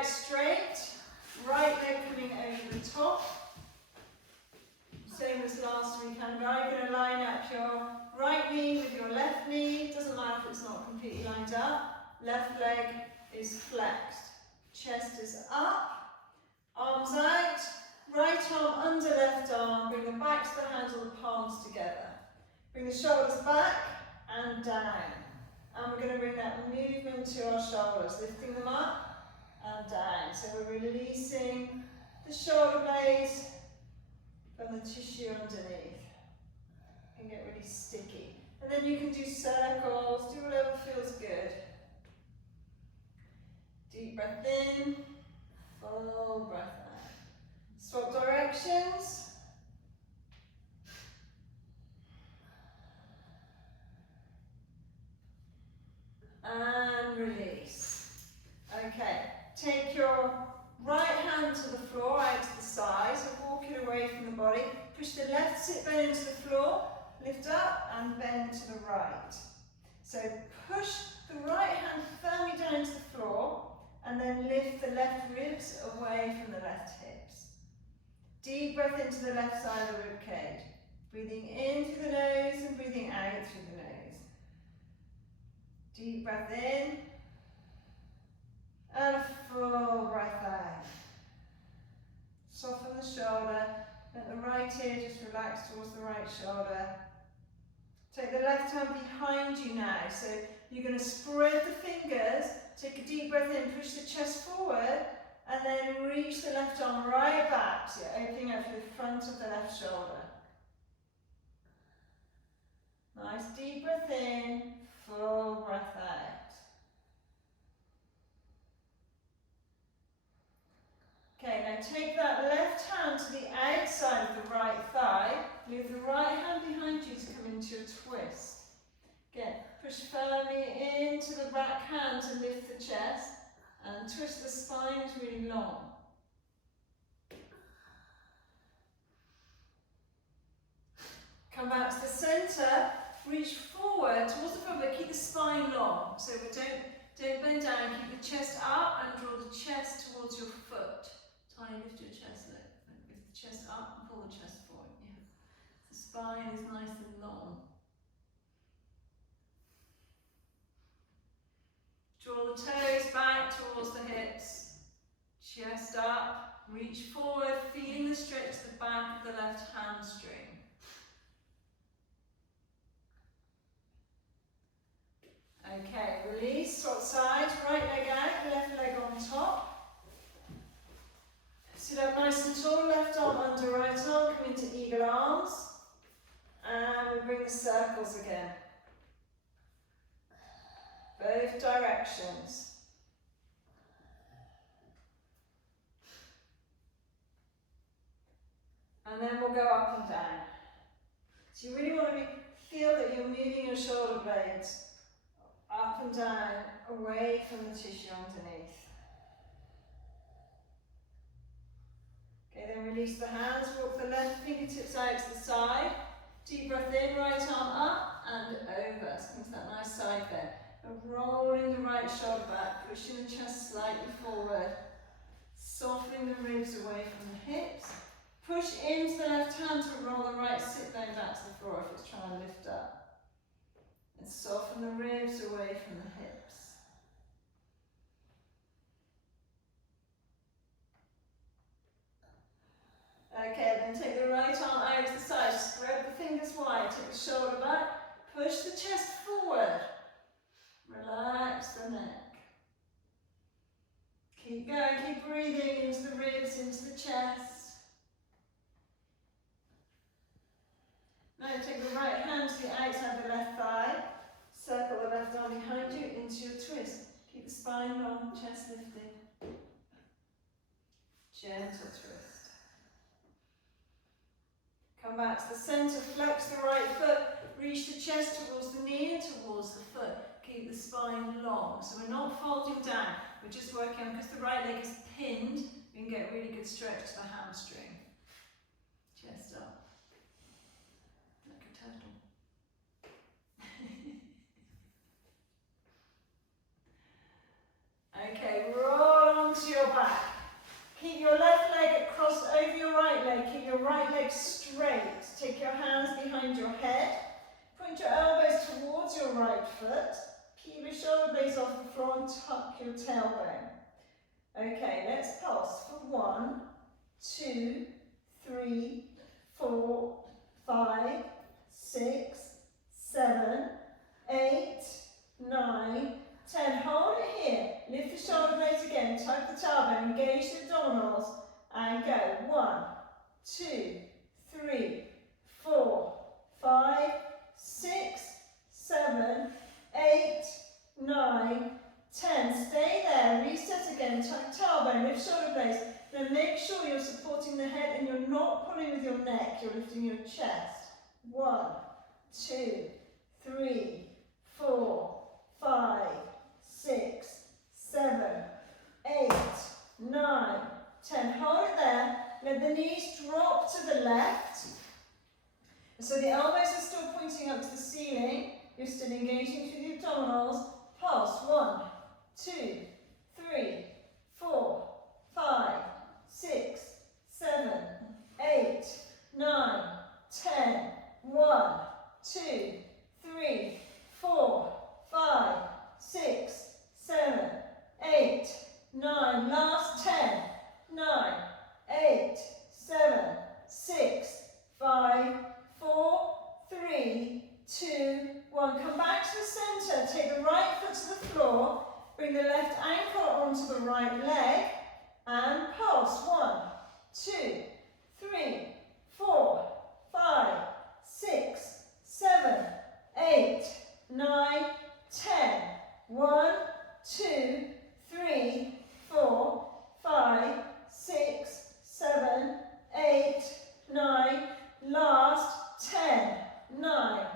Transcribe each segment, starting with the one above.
out straight, right leg coming over the top. Same as last week, and I'm going to line up your right knee with your left knee. Doesn't matter if it's not completely lined up. Left leg is flexed. Chest is up. Arms out. Right arm under left arm. Bring the backs of the hands or the palms together. Bring the shoulders back and down. And we're going to bring that movement to our shoulders, lifting them up and down. So we're releasing the shoulder blades from the tissue underneath. It can get really sticky. And then you can do circles, do whatever feels good. Deep breath in, full breath out. Swap directions. And release. Okay, take your right hand to the floor, out to the side, so walk it away from the body. Push the left sit bone into the floor, lift up and bend to the right. So push the right hand firmly down to the floor and then lift the left ribs away from the left hips. Deep breath into the left side of the rib cage. Breathing in through the nose and breathing out through the nose. Deep breath in and a full breath out. Soften the shoulder, let the right ear just relax towards the right shoulder. Take the left hand behind you now, so you're going to spread the fingers, take a deep breath in, push the chest forward, and then reach the left arm right back, so you're opening up the front of the left shoulder. Nice deep breath in, full breath out. Okay, now take that left hand to the outside of the right thigh. Move the right hand behind you to come into a twist. Again, push firmly into the back hand to lift the chest and twist. The spine is really long. Come back to the centre, reach forward towards the front, but keep the spine long. So we don't bend down, keep the chest up and draw the chest towards your foot. Tiny lift your chest, lift the chest up and pull the chest forward. Yeah. The spine is nice and long. Draw the toes back towards the hips. Chest up, reach forward, feeling the stretch to the back of the left hamstring. Okay, release, swap sides, right leg out, left leg on top. Sit up nice and tall, left arm under right arm, come into eagle arms. And we bring the circles again. Both directions. And then we'll go up and down. So you really want to feel that you're moving your shoulder blades up and down, away from the tissue underneath. Okay, then release the hands, walk the left fingertips out to the side. Deep breath in, right arm up and over. So come to that nice side bend. And rolling the right shoulder back, pushing the chest slightly forward. Softening the ribs away from the hips. Push into the left hand to roll the right sit bone back to the floor if it's trying to lift up. And soften the ribs away from the hips. Okay, then take the right arm out to the side, spread the fingers wide, take the shoulder back, push the chest forward, relax the neck. Keep going, keep breathing into the ribs, into the chest. Now take the right hand to the outside of the left thigh, circle the left arm behind you into your twist. Keep the spine long, chest lifting. Gentle twist. Come back to the centre, flex the right foot, reach the chest towards the knee and towards the foot. Keep the spine long. So we're not folding down, we're just working on, because the right leg is pinned, we can get really good stretch to the hamstring. Chest up. Like a turtle. Okay, roll onto your back. Keep your left leg crossed over your right leg. Keep your right leg straight. Take your hands behind your head. Point your elbows towards your right foot. Keep your shoulder blades off the floor and tuck your tailbone. Okay, let's pulse for 1, 2, 3, 4, 5, 6, 7, 8, 9, 10. Hold it here. Lift the shoulder blades again. Tuck the tailbone. Engage the abdominals. And go. 1, 2, 3, 4, 5, 6, 7, 8, 9, 10. Stay there. Reset again. Tuck tailbone. Lift shoulder blades. Then make sure you're supporting the head and you're not pulling with your neck. You're lifting your chest. 1, 2, 3, 4, 5, 6, 7, 8, 9, 10. Hold it there. Let the knees drop to the left. So the elbows are still pointing up to the ceiling. You're still engaging through the abdominals. Pulse. 1, 2, 3, 4, 5, 6, 7, 8, 9, 10. 1, 2, 3, 4, 5, 6, 7, 8, 9. Last 10, 9, 8, 7, 6, 5, 4, 3, 2, 1. Come back to the center. Take the right foot to the floor. Bring the left ankle onto the right leg. And pulse. 1, 2, 3, 4, 5, 6, 7, 8, 9, 10. 1, 2, 3, 4, 5, 6, 7, 8, 9. Last 10, 9,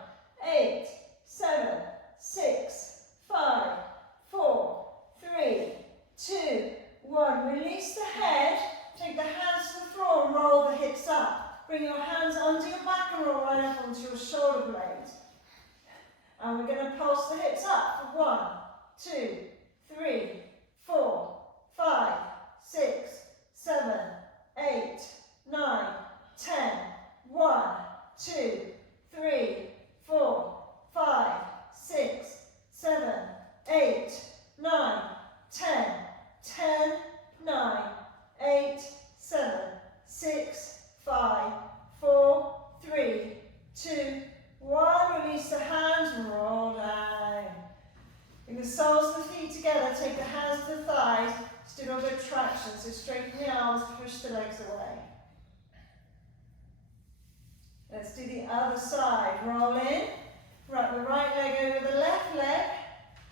8, 7, 6, 5, 4, 3, 2, 1. Release the head. Take the hands to the floor and roll the hips up. Bring your hands under your back and roll right up onto your shoulder blades. And we're going to pulse the hips up for 1, 2, 3, 4, 5, 6, 7, 8, 9, 10. 1, 2, 3, 4, 5, 6, 7, 8, 9, 10. 10, 9, 8, 7, 6, 5, 4, 3, 2, 1. Release the hands and roll down. Bring the soles of the feet together. Take the hands to the thighs. Still a good traction. So straighten the arms, push the legs away. Let's do the other side. Roll in. Wrap the right leg over the left leg.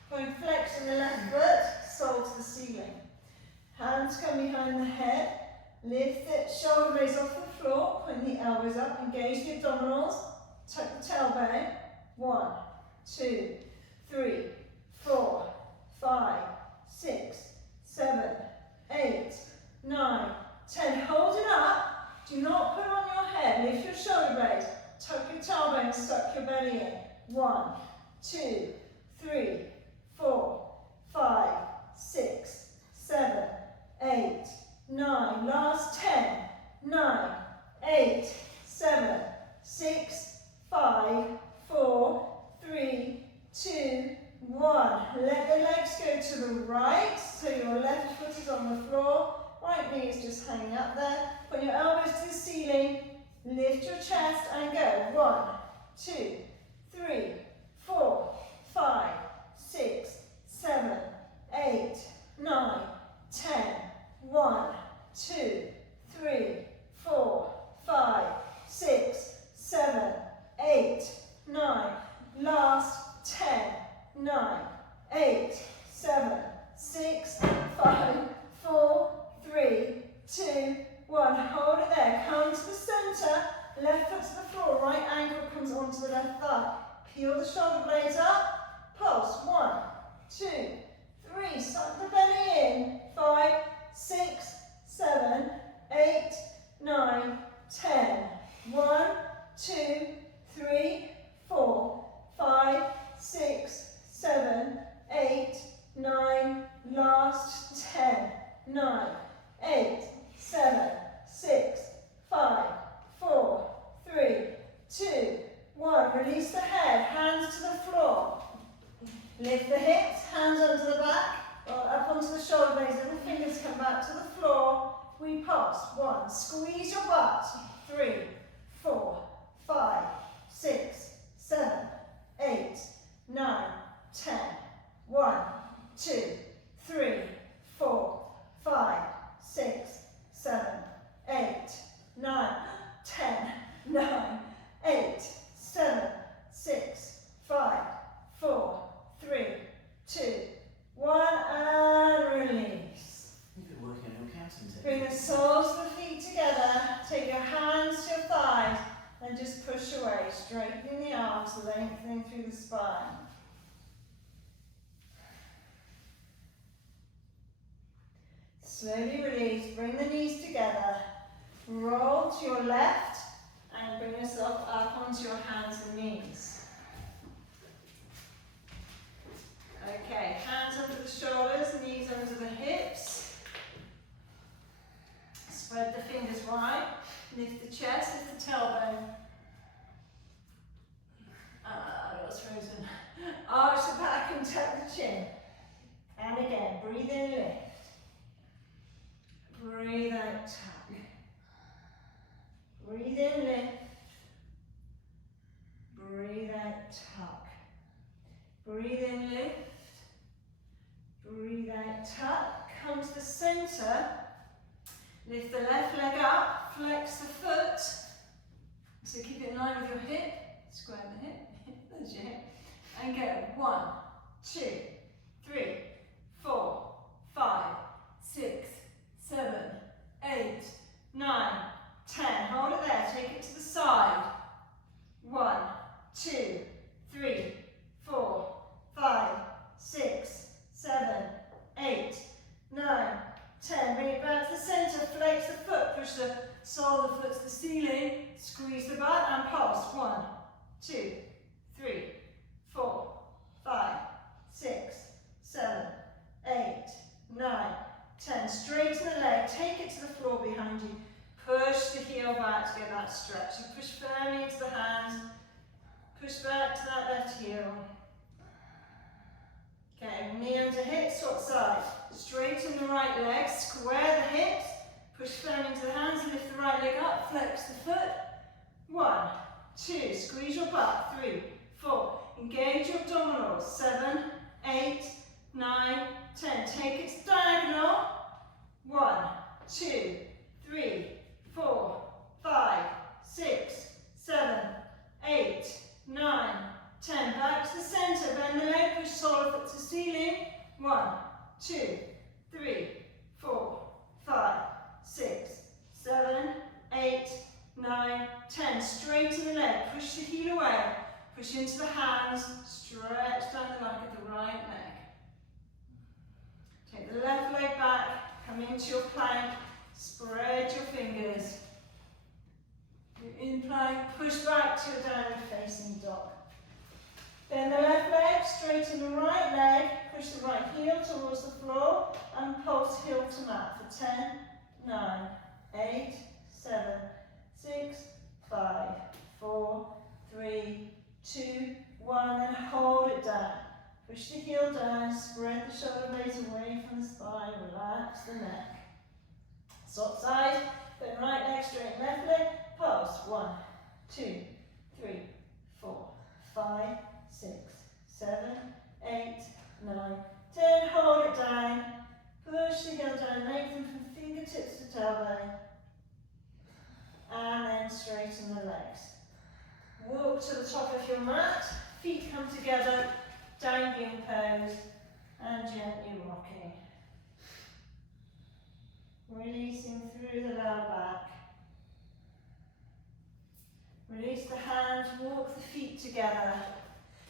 Point flex in the left foot. Sole to the ceiling. Hands come behind the head. Lift the shoulder blades off the floor. Point the elbows up. Engage the abdominals. Tuck the tailbone. 1, 2, 3, 4, 5, 6, 7, 8, 9, 10. Hold it up. Do not put on your head. Lift your shoulder blades. Tuck your tailbone. Suck your belly in. 1, 2, 3, 4, 5, 6, 7, 8, 9. Last 10, 9, 8, 7, 6, 5, 4, 3, 2, 1. Let the legs go to the right, so your left foot is on the floor, right knee is just hanging up there. Put your elbows to the ceiling, lift your chest and go. 1, 2, 3, 4, 5, 6, 7, 8, 9, 10. 1, 2, 3, 4, 5, 6, 7, 8, 9. Last 10, 9, 8, 7, 6, 5, 4, 3, 2, 1. Hold it there. Come to the center. Left foot to the floor. Right ankle comes onto the left thigh. Peel the shoulder blades up. Pulse. 1, 2, 3. Suck the belly in. 5, 6, 7, 8, 9, 10. 1, 2, 3, 4, 5, 6, 7, 8, 9. Last 10, 9, 8, 7, 6, 5, 4, 3, 2, 1. Release the head, hands to the floor. Lift the hips, hands under the back, or up onto the shoulder blades. Little fingers come back to the floor. We pulse. 1. Squeeze your butt. 3, 4, 5, 6, 7, 8, 9, 10. 1, 2, 3, 4, 5, 6, 7, 8, 9, 10. 9, 8, 7, 6, 5, 4, 3, 2, 1, and release. You've been working on your counting technique. Bring the soles of the feet together, take your hands to your thighs, and just push away, straightening the arms, lengthening through the spine. Slowly release, bring the knees together, roll to your left, and bring yourself up onto your hands and knees. Okay, hands under the shoulders, knees under the hips. Spread the fingers wide, lift the chest, lift the tailbone. I was frozen. Arch the back and tuck the chin. And again, breathe in, lift. Breathe out, tuck. Breathe in, lift. Breathe out, tuck. Breathe in, lift. Breathe out, tuck. Come to the center. Lift the left leg up, flex the foot. So keep it in line with your hip. Square the hip. There's your hip. And go. 1, 2, 3, 4, 5, 6, 7, 8, 9, 10. Hold it there. Take it to the side. 1, 2, 3, 4, 5, 6, 7, 8, 9, 10. Bring it back to the center. Flex the foot. Push the sole of the foot to the ceiling. Squeeze the butt and pulse. 1, 2, 3, 4, 5, 6, 7, 8, 9, 10. Straighten the leg. Take it to the floor behind you. Push the heel back to get that stretch. You push firmly into the hands. Push back to that left heel. Okay, knee under hip, swap side. Straighten the right leg, square the hips. Push firmly into the hands, lift the right leg up, flex the foot. 1, 2, squeeze your butt. 3, 4, engage your abdominals. 7, 8, 9, 10. Take it to diagonal. 1, 2, 3, 4, 5, 6, 7, 8, 9, 10. Back to the center. Bend the leg, push sole of foot to ceiling. 1, 2, 3, 4, 5, 6, 7, 8, 9, 10. Straighten the leg. Push the heel away. Push into the hands. Stretch down the back of the right leg. Take the left leg back. Come into your plank. Spread your fingers. You're in plank. Push back to your downward facing dog. Bend the left leg, straighten the right leg, push the right heel towards the floor, and pulse heel to mat for 10, 9, 8, 7, 6, 5, 4, 3, 2, 1, and hold it down. Push the heel down, spread the shoulder blades away from the spine, relax the neck. Swap side, bend right leg, straighten left leg, pulse. 1, 2, 3, 4, 5, 6, 7, 8, 9, 10. Hold it down. Push the heel down. Lengthen from fingertips to tailbone. And then straighten the legs. Walk to the top of your mat. Feet come together. Dangling pose. And gently rocking. Releasing through the lower back. Release the hands. Walk the feet together.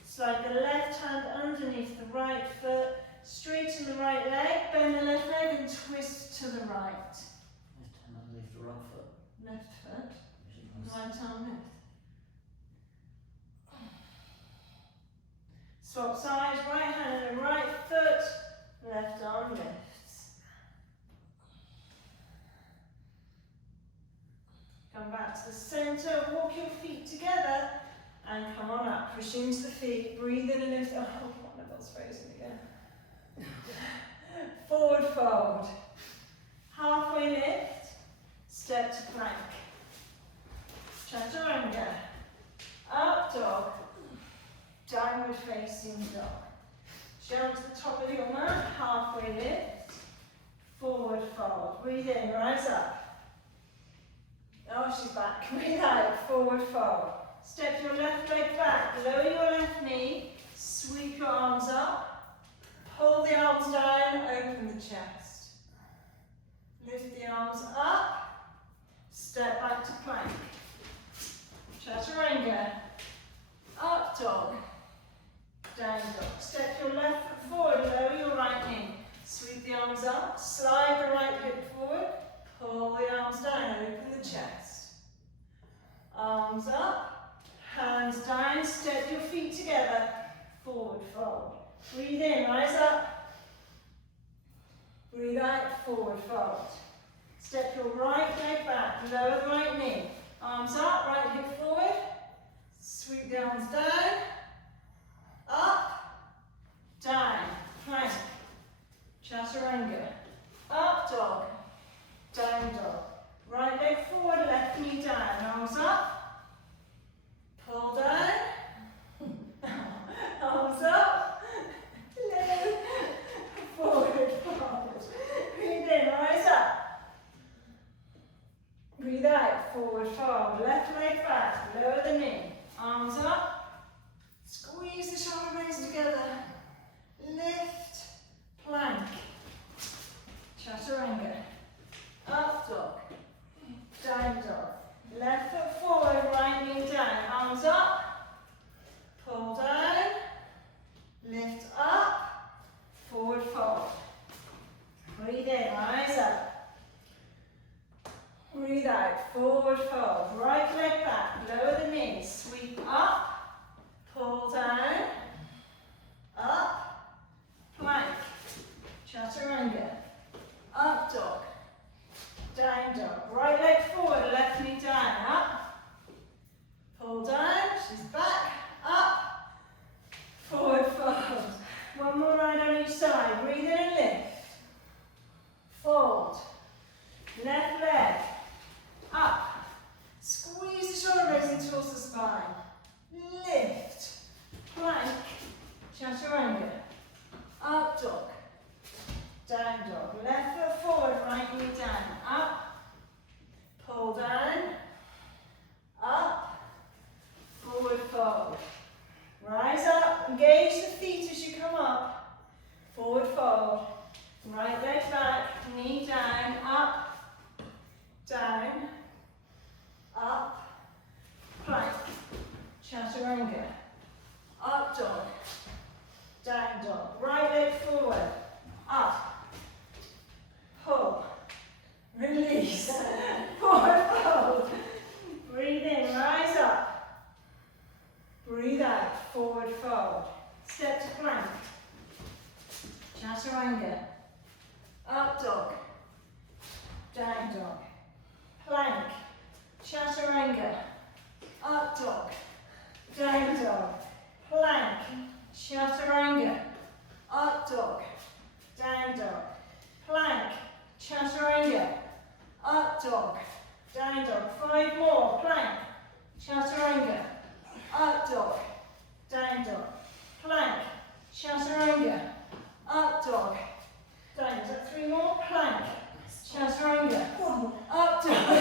Slide the left hand underneath the right foot, straighten the right leg, bend the left leg and twist to the right. Left hand underneath the right foot. Left foot, right arm lift. Swap sides, right hand and right foot, left arm lifts. back to the centre, walk your feet together and come on up. Push into the feet, breathe in and lift. Oh, one of us frozen again. Forward fold. Halfway lift, step to plank. Chaturanga. Up dog. Downward facing dog. Jump to the top of your mat, halfway lift. Forward fold. Breathe in, rise up. Oh, she's back. Breathe out, forward fold. Step your left leg back, lower your left knee, sweep your arms up, pull the arms down, open the chest. Lift the arms up, step back to plank. Chaturanga, up dog, down dog. Step your left foot forward, lower your right knee. Sweep the arms up, slide the right hip forward, pull the arms down, open the chest. Arms up, hands down, step your feet together, forward fold. Breathe in, rise up. Breathe out, forward fold. Step your right leg back, lower the right knee. Arms up, right hip forward. Sweep the arms down, up, down, plank. Chaturanga, up dog, down dog. Right leg forward, left knee down, arms up, pull down, arms up, low, forward fold. Breathe in, rise up. Breathe out, forward fold. Left leg back, lower the knee, arms up, squeeze the shoulder blades together, lift, plank. Chaturanga, up dog, down dog. Left foot forward, right knee down, arms up, pull down, lift up, forward fold. Breathe in, rise up. Breathe out, forward fold. Right leg back, lower the knees, sweep up, pull down, up, plank. Chaturanga, up dog, down dog. Right leg forward, left knee down, up, pull down, she's back, up, forward fold. One more round on each side, breathe in and lift, fold, left leg, up, squeeze the shoulder blades in towards the spine, lift, plank, chaturanga, up dog, down dog. Left foot forward, right knee down, up, pull down, up, forward fold. Rise up, engage the feet as you come up, forward fold. Right leg back, knee down, up, down, up, plank, chaturanga, up dog, down dog. Right leg forward, up, pull, release, forward fold. Breathe in, rise up, breathe out, forward fold. Step to plank, chaturanga, up dog, down dog, plank, chaturanga, up dog, down dog, plank, chaturanga, up dog, down dog, plank, chaturanga, up dog, down dog. 5 more, plank, chaturanga, up dog, down dog, plank, chaturanga, up dog, down. Is that 3 more? Plank, chaturanga, up dog,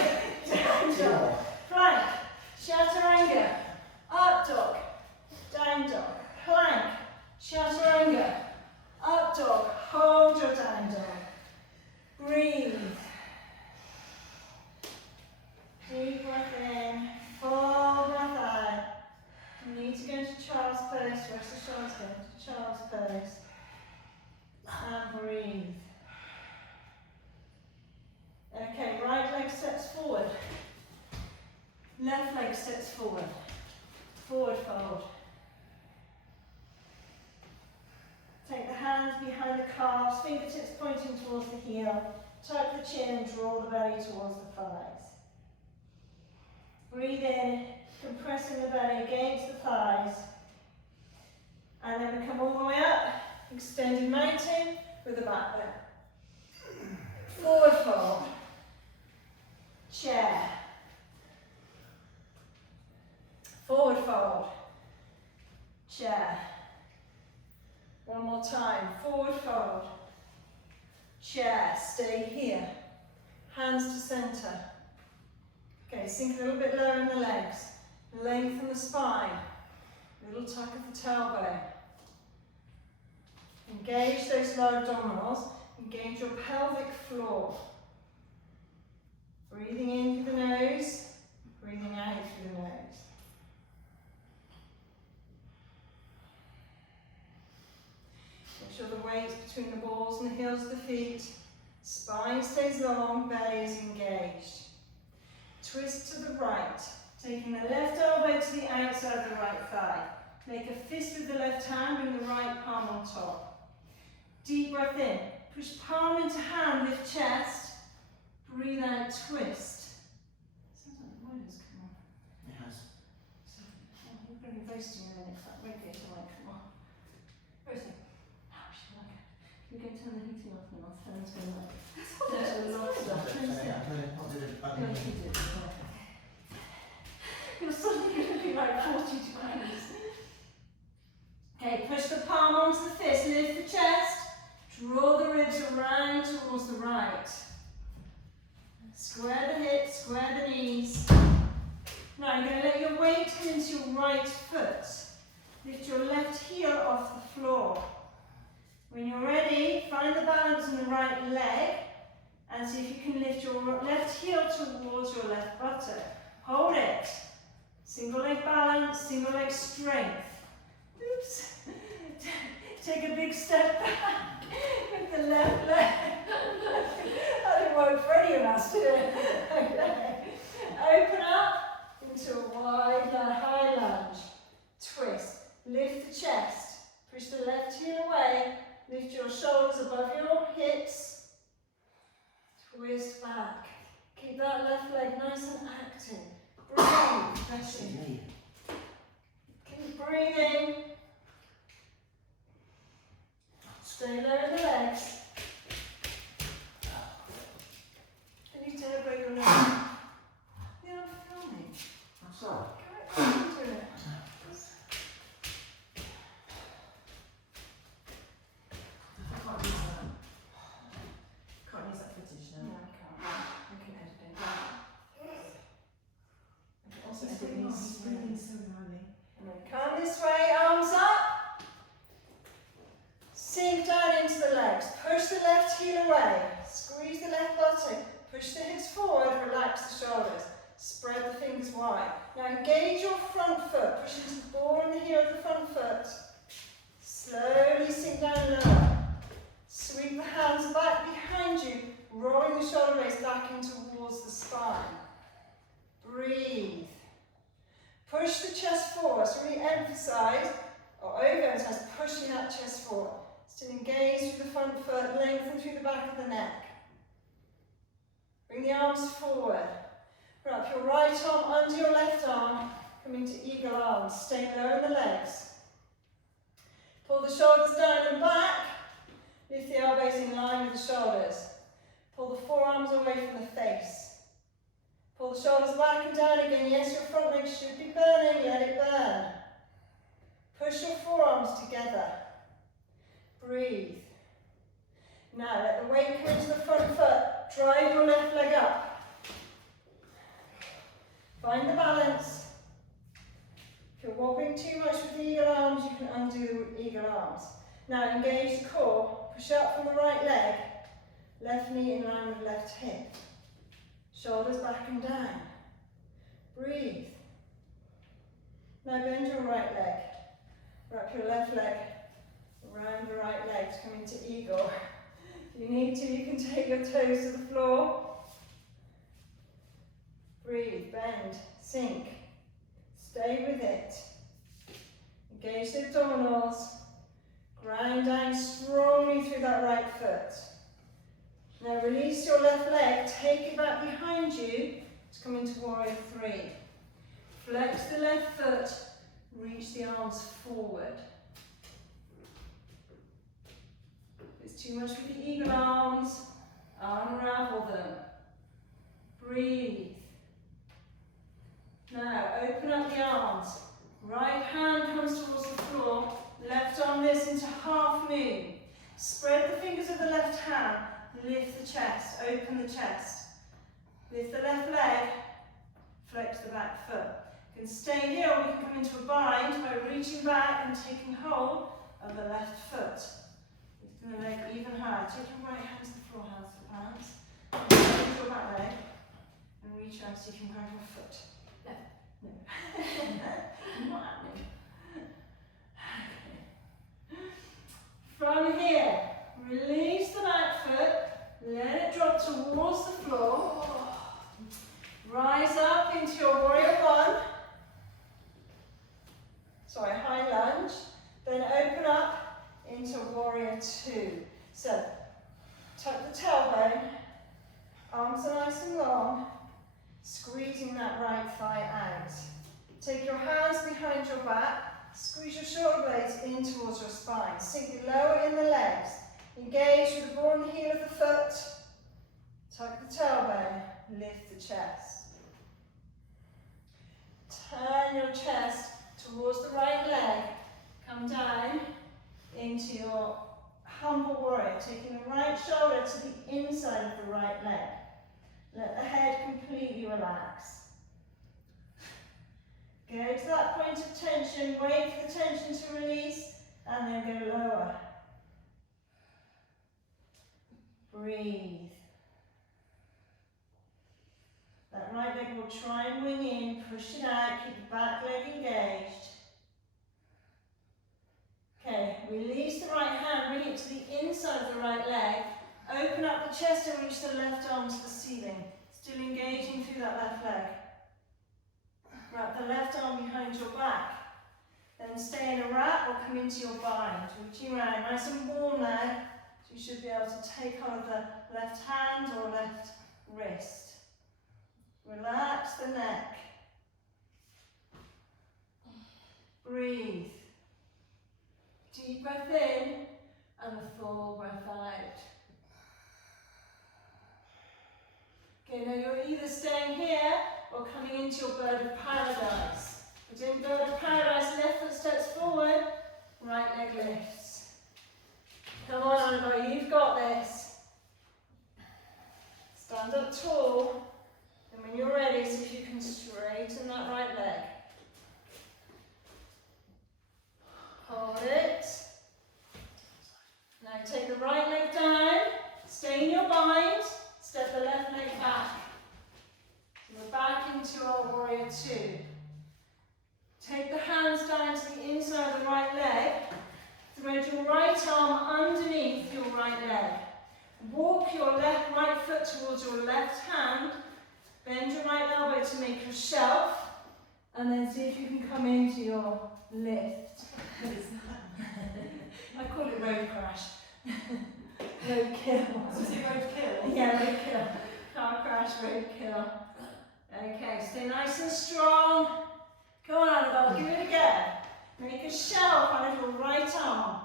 down dog, plank, chaturanga, up dog, down dog, plank, chaturanga, up dog. Hold your down dog. Breathe. Deep breath in, full breath out. You need to go into child's pose. Rest of shoulders go into child's pose. And breathe. Okay, right leg steps forward. Left leg steps forward. Forward fold. Take the hands behind the calves, fingertips pointing towards the heel. Tuck the chin and draw the belly towards the thighs. Breathe in, compressing the belly against the thighs. And then we come all the way up, extended mountain with the back bend. Forward fold. Chair. Forward fold. Chair. One more time. Forward fold. Chair. Stay here. Hands to center. Okay, sink a little bit lower in the legs. Lengthen the spine. Little tuck of the tailbone. Engage those lower abdominals. Engage your pelvic floor. Breathing in through the nose. Breathing out through the nose. Make sure the weight's between the balls and the heels of the feet. Spine stays long, belly is engaged. Twist to the right, taking the left elbow to the outside of the right thigh. Make a fist with the left hand, bring the right palm on top. Deep breath in, push palm into hand, lift chest. Breathe out, twist. Sounds like the wires come on. It has. So, we're going to be roasting in a minute, that radiator might come on. Roasting. You can turn the heating off and our phone's going like. There's a lot of stuff. You're suddenly going to be like 40 degrees. Okay, push the palm onto the fist, lift the chest, draw the ribs around towards the right. Square the hips, square the knees. Now you're going to let your weight come into your right foot. Lift your left heel off the floor. When you're ready, find the balance in the right leg and see if you can lift your left heel towards your left buttock. Hold it. Single leg balance, single leg strength. Oops. Take a big step back with the left leg. I didn't work for any of us, did it? Okay. Open up into a wide high lunge. Twist. Lift the chest. Push the left heel away. Lift your shoulders above your hips. Twist back. Keep that left leg nice and active. Breathe. Pressing. Keep breathing. Stay low in the legs. Can you celebrate your legs? You're not filming. I'm sorry. Go right into it. Come this way, arms up. Sink down into the legs. Push the left heel away. Squeeze the left buttock. Push the hips forward, relax the shoulders. Spread the fingers wide. Now engage your front foot. Push into the ball and the heel of the front foot. Slowly sink down lower. Sweep the hands back behind you, rolling the shoulder blades back in towards the spine. Breathe. Push the chest forward, so really emphasize, or overemphasize, pushing that chest forward. Still engage through the front foot, lengthen through the back of the neck. Bring the arms forward. Wrap your right arm under your left arm, come into eagle arms, stay low in the legs. Pull the shoulders down and back, lift the elbows in line with the shoulders. Pull the forearms away from the face. Pull the shoulders back and down again. Yes, your front leg should be burning. Let it burn. Push your forearms together. Breathe. Now let the weight come into the front foot. Drive your left leg up. Find the balance. If you're wobbling too much with the eagle arms, you can undo the eagle arms. Now engage the core. Push up from the right leg. Left knee in line with left hip. Shoulders back and down. Breathe. Now bend your right leg. Wrap your left leg around the right leg to come into eagle. If you need to, you can take your toes to the floor. Breathe, bend, sink. Stay with it. Engage the abdominals. Grind down strongly through that right foot. Now release your left leg, take it back behind you to come into warrior 3. Flex the left foot, reach the arms forward. If it's too much with the eagle arms, unravel them. Breathe. Now open up the arms. Right hand comes towards the floor, left arm lifts into half moon. Spread the fingers of the left hand, lift the chest, open the chest. Lift the left leg, flex the back foot. You can stay here or we can come into a bind by reaching back and taking hold of the left foot. Lifting the leg even higher. Take your right hand to the floor, hands to the palms. Lift your back leg and reach out so you can grab your foot. No. Not happening. From here, release the back foot, let it drop towards the floor. Rise up into your warrior one. Sorry, high lunge. Then open up into warrior two. So, tuck the tailbone, arms are nice and long, squeezing that right thigh out. Take your hands behind your back, squeeze your shoulder blades in towards your spine. Sink lower in the legs. Engage with the ball and heel of the foot. Tuck the tailbone, lift the chest. Turn your chest towards the right leg. Come down into your humble warrior, taking the right shoulder to the inside of the right leg. Let the head completely relax. Go to that point of tension, wait for the tension to release, and then go lower. Breathe. That right leg will try and wing in, push it out, keep the back leg engaged. Okay, release the right hand, bring it to the inside of the right leg. Open up the chest and reach the left arm to the ceiling. Still engaging through that left leg. Wrap the left arm behind your back. Then stay in a wrap or come into your bind. Reaching around, nice and warm now. So you should be able to take hold of the left hand or left wrist. Relax the neck. Breathe. Deep breath in and a full breath out. Okay, now you're either staying here or coming into your bird of paradise. We're doing bird of paradise, left foot steps forward, right leg lifts. Come on, Annabelle, you've got this. Stand up tall, and when you're ready, see if you can straighten that right leg. Hold it. Now take the right leg down, stay in your bind, step the left leg back. We're back into our warrior two. Take the hands down to the inside of the right leg. Thread your right arm underneath your right leg. Walk your right foot towards your left hand. Bend your right elbow to make your shelf. And then see if you can come into your lift. I call it road crash. Road kill. Was it road kill? Yeah, road kill. Car crash, road kill. Okay, stay nice and strong. Come on, Annabelle, give it again. Make a shelf out of your right arm.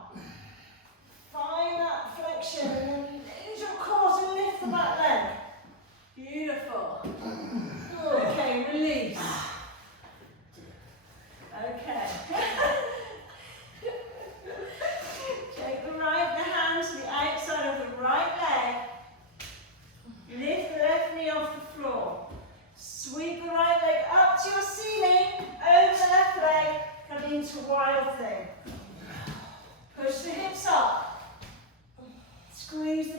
Find that flexion and then use your core to lift the back leg. Beautiful. Okay, release. Okay. Take the hand to the outside of the right leg. Lift the left knee off the floor. Sweep the right leg up to your ceiling, over the left leg, come into wild thing. Push the hips up. Squeeze the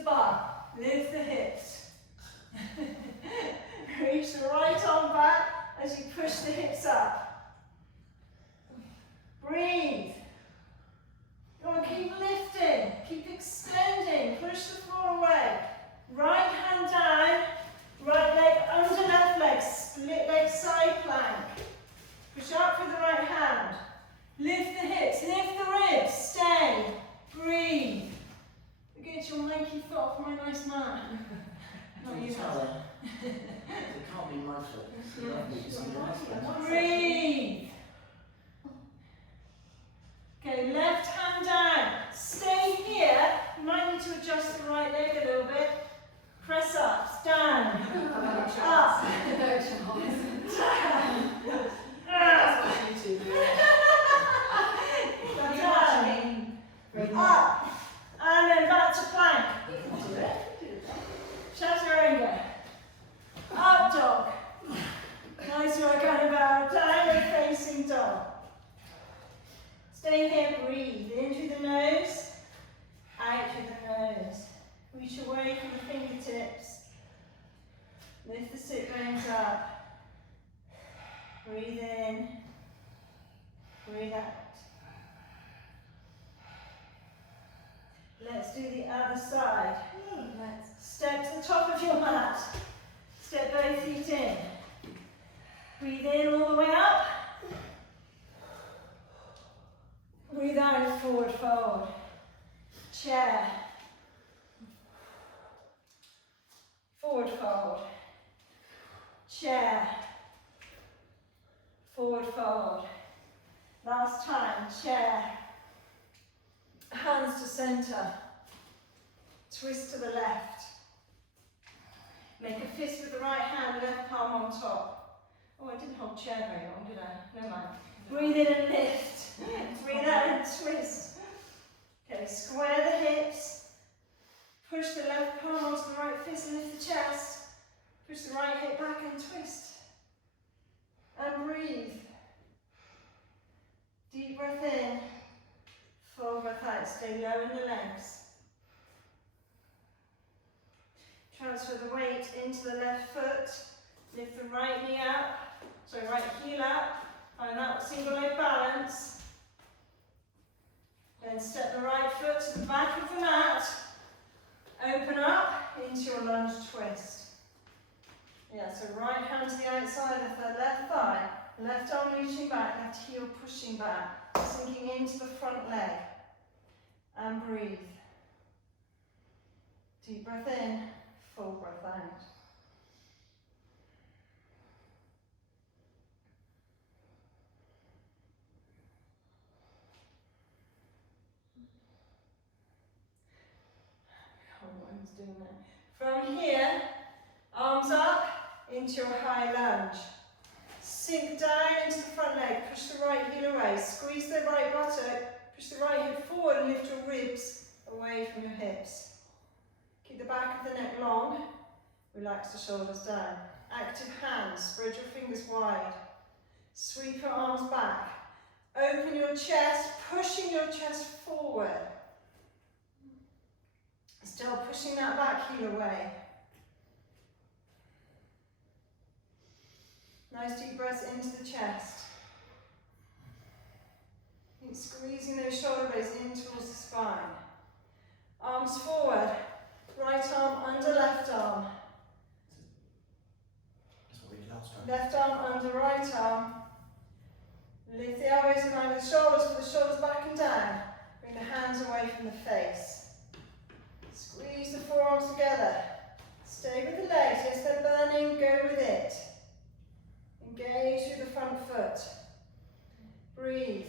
What you tell have? them. It can't be my foot. It's the left knee, it's on your left foot. Breathe. Okay, left hand down. Stay here. You might need to adjust the right leg a little bit. Press up, down, up, down, up, and then back to plank. Chaturanga. Up dog. Nice work, Annabelle. Downward facing dog. Stay here, breathe. In through the nose, out through the nose. Reach away from the fingertips. Lift the sit bones up. Breathe in. Breathe out. Let's do the other side. Step to the top of your mat. Step both feet in. Breathe in all the way up. Breathe out, forward fold. Chair. Forward fold. Chair. Forward fold. Last time, chair. Hands to center. Twist to the left. Make a fist with the right hand, left palm on top. Oh, I didn't hold chair very long, did I? Never mind. Breathe in and lift. Breathe out and twist. Okay, square the hips. Push the left palm onto the right fist and lift the chest. Push the right hip back and twist. And breathe. Deep breath in. Full breath out. Stay low in the legs. Transfer the weight into the left foot. Lift the right knee up. So right heel up. Find that single leg balance. Then step the right foot to the back of the mat. Open up into your lunge twist. Yeah, so right hand to the outside of the left thigh. Left arm reaching back, left heel pushing back. Sinking into the front leg. And breathe. Deep breath in, full breath out. Doing that. From here, arms up into your high lunge. Sink down into the front leg, push the right heel away, squeeze the right buttock, push the right hip forward and lift your ribs away from your hips. Keep the back of the neck long, relax the shoulders down. Active hands, spread your fingers wide. Sweep your arms back. Open your chest, pushing your chest forward. Still pushing that back heel away. Nice deep breaths into the chest. Keep squeezing those shoulder blades in towards the spine. Arms forward. Right arm under left arm. That's what we did last time. Left arm under right arm. Lift the elbows in line with the shoulders, put the shoulders back and down. Bring the hands away from the face. Squeeze the forearms together. Stay with the legs. Yes, they're burning. Go with it. Engage through the front foot. Breathe.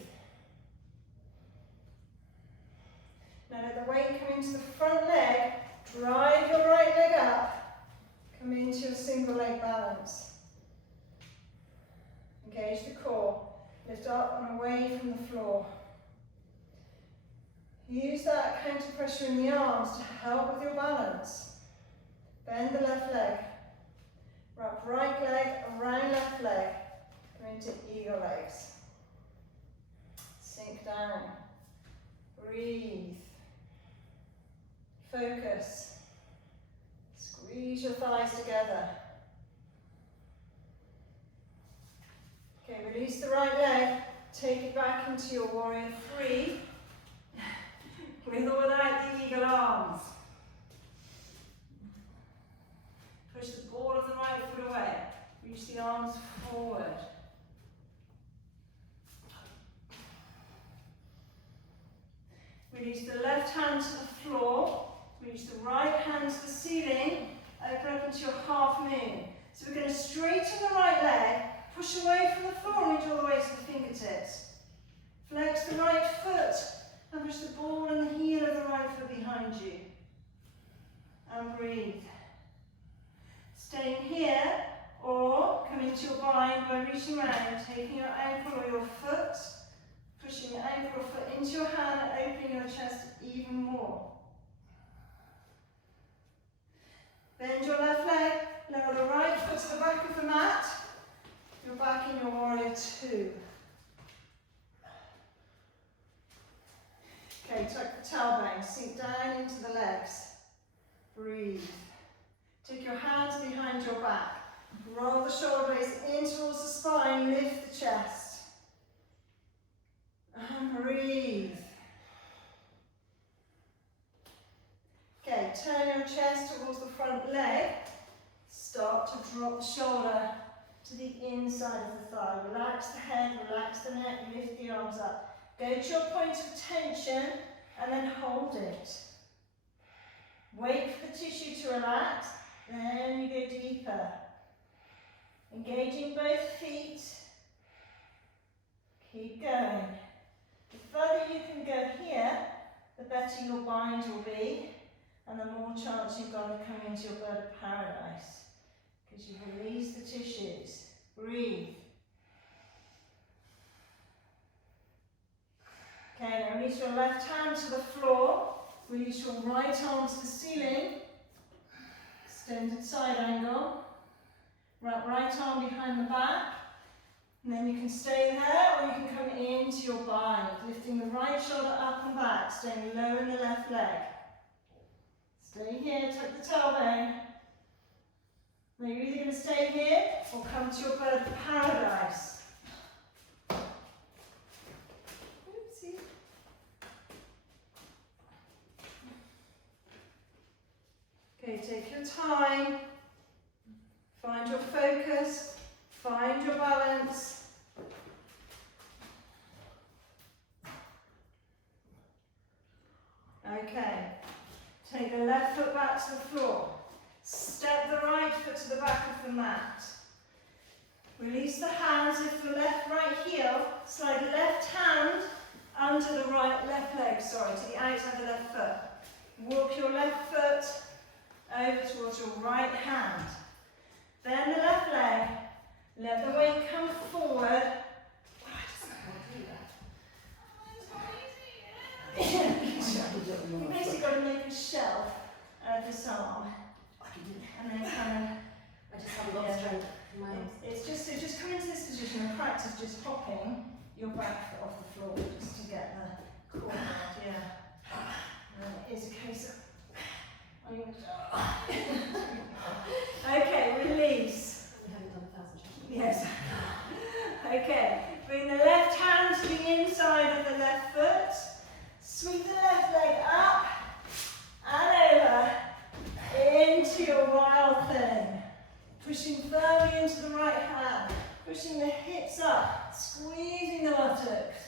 Now let the weight come into the front leg. Drive your right leg up. Come into your single leg balance. Engage the core. Lift up and away from the floor. Use that counter pressure in the arms to help with your balance. Bend the left leg. Wrap right leg around left leg. Come into eagle legs. Sink down. Breathe. Focus. Squeeze your thighs together. Okay, release the right leg. Take it back into your warrior 3. With or without the eagle arms. Push the ball of the right foot away. Reach the arms forward. Release the left hand to the floor. Reach the right hand to the ceiling. Open up into So we're going to straighten the right leg, push away from the floor, reach all the way to the fingertips. Flex the right foot and push the ball and the heel of the right foot behind you. And breathe. Staying here or come into your bind by reaching around, taking your ankle or your foot, pushing your ankle or foot into your hand and opening your chest even more. Bend your left leg, lower the right foot to the back of the mat. You're back in your warrior two. Okay, tuck the tailbone, sink down into the legs. Breathe. Take your hands behind your back. Roll the shoulder blades in towards the spine, lift the chest. And breathe. Okay, turn your chest towards the front leg. Start to drop the shoulder to the inside of the thigh. Relax the head, relax the neck, lift the arms up. Go to your point of tension and then hold it. Wait for the tissue to relax, then you go deeper. Engaging both feet. Keep going. The further you can go here, the better your bind will be, and the more chance you've got of coming into your bird of paradise, because you release the tissues. Breathe. Okay, now release your left hand to the floor. Release your right arm to the ceiling. Extended side angle. Right arm behind the back. And then you can stay there or you can come into your bind. Lifting the right shoulder up and back. Staying low in the left leg. Stay here, tuck the tailbone. Now you're either going to stay here or come to your bird of paradise. Oopsie. Okay, take your time. Find your focus. Find your balance. Okay. Take the left foot back to the floor. Step the right foot to the back of the mat. Release the hands, lift the right heel, slide left hand under the left leg, to the outside of the left foot. Walk your left foot over towards your right hand. Then the left leg, let the weight come forward. You've basically got to make a shelf of this arm. And then kind of, I just haven't got strength in my arms. It's just come into this position and practice just hopping your back foot off the floor just to get the core out, yeah. And it is a case of, okay, release. We haven't done 1,000 chaturangas. Yes. Okay, bring the left hand to the inside of the left foot. Sweep the left leg up and over into your wild thing. Pushing firmly into the right hand. Pushing the hips up. Squeezing the buttocks.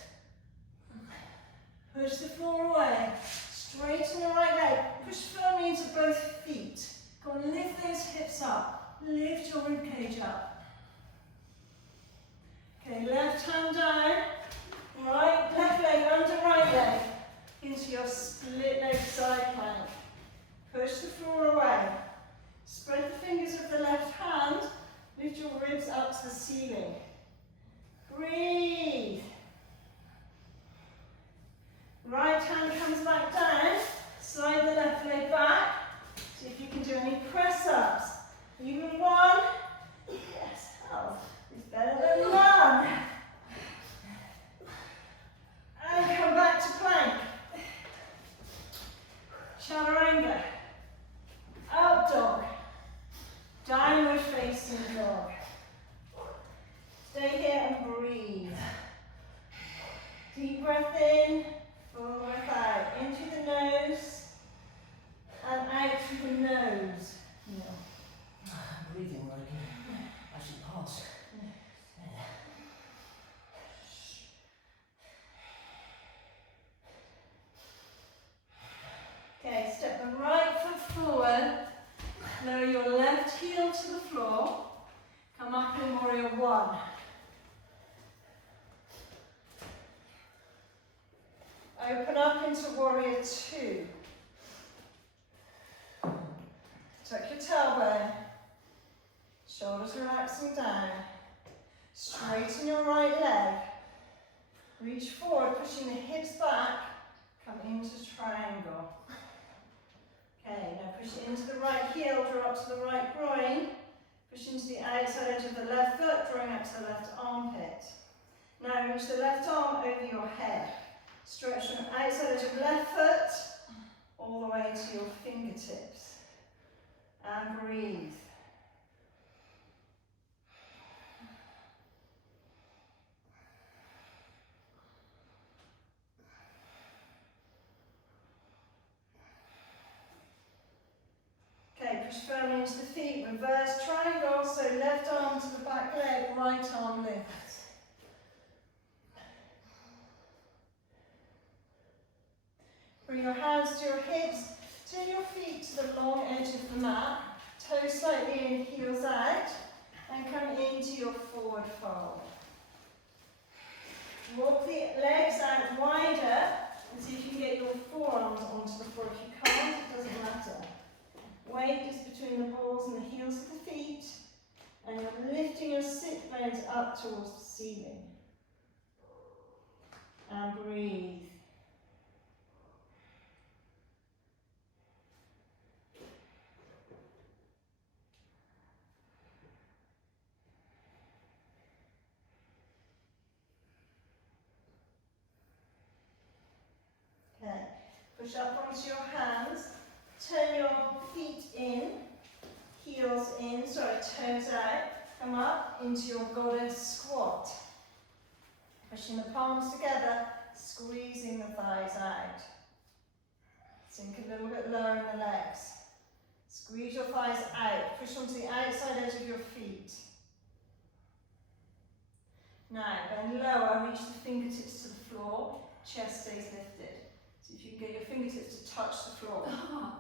Push the floor away. Straighten the right leg. Push firmly into both feet. Go on, lift those hips up. Lift your ribcage up. Okay, left hand down. Left leg under right leg. Into your split leg side plank. Push the floor away. Spread the fingers of the left hand. Lift your ribs up to the ceiling. Breathe. Right hand comes back down. Slide the left leg back. See if you can do any press ups. Even one. Yes. Oh, it's better than none. And come back to plank. Chaturanga. Up dog. Downward facing dog. Stay here and breathe. Deep breath in, full breath out. In through the nose and out through the nose. Yeah. I'm breathing like I should pass. Okay, step the right foot forward. Lower your left heel to the floor. Come up in warrior one. Open up into warrior two. Tuck your tailbone. Shoulders relaxing down. Straighten your right leg. Reach forward, pushing the hips back. Come into triangle. Okay, now push it into the right heel, draw up to the right groin. Push into the outside edge of the left foot, drawing up to the left armpit. Now reach the left arm over your head. Stretch from outside edge of left foot all the way to your fingertips. And breathe. Okay, push firmly into the feet, reverse triangle, so left arm to the back leg, right arm lifts. Bring your hands to your hips, turn your feet to the long edge of the mat, toes slightly in, heels out, and come into your forward fold. Walk the legs out wider, and see if you can get your forearms onto the floor. If you can't, it doesn't matter. Weight is between the balls and the heels of the feet, and you're lifting your sit bones up towards the ceiling. And breathe. Okay, push up onto your hands, turn your feet in, heels in, toes out, come up into your goddess squat. Pushing the palms together, squeezing the thighs out. Sink a little bit lower in the legs. Squeeze your thighs out, push onto the outside edge of your feet. Now, bend lower, reach the fingertips to the floor, chest stays lifted. See if you can get your fingertips to touch the floor. Oh,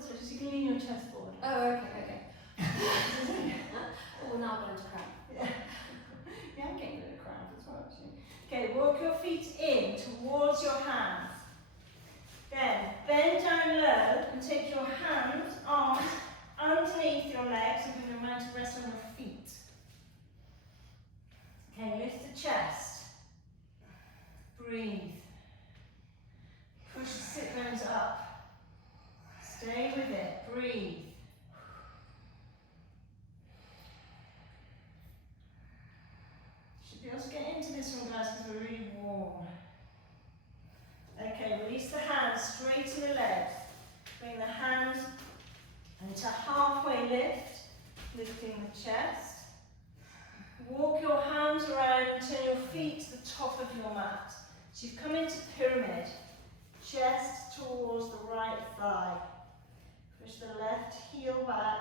So just you can lean your chest forward. okay. Oh, now I'm going to cramp. Yeah, I'm getting a bit of cramp as well, actually. Okay, walk your feet in towards your hands. Then bend down low and take your hands, arms underneath your legs and give your mind to rest on your feet. Okay, lift the chest. Breathe. Push the sit bones up. Stay with it. Breathe. Should be able to get into this one, guys, because we're really warm. Okay, release the hands, straighten the legs. Bring the hands into halfway lift, lifting the chest. Walk your hands around and turn your feet to the top of your mat. So you've come into pyramid, chest towards the right thigh. Push the left heel back,